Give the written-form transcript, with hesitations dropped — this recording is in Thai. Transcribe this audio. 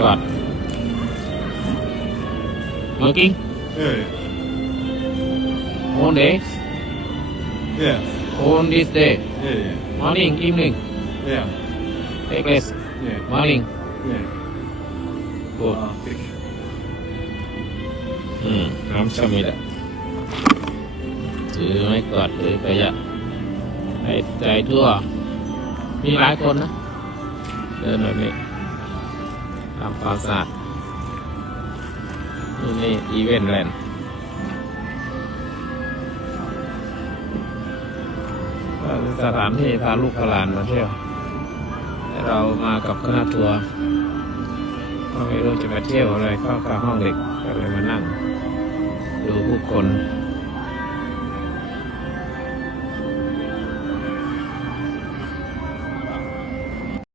God working Yeah. all day Yeah. all this day Yeah. morning evening Yeah. take rest Yeah. morning Yeah. good น้ำชะมิดอ่ะถือไม่กอดถือประหยัดให้ใจทั่วมีหลายคนนะเดินแบบนี้ทำความสะอาดนี่อีเวนต์แลนด์สถานที่พาลูกพาหลานมาเที่ยวแต่เรามากับคณะทัวร์ก็ไม่รู้จะมาเที่ยวอะไรเข้ากับห้องเด็กก็เลยมานั่งดูผู้คน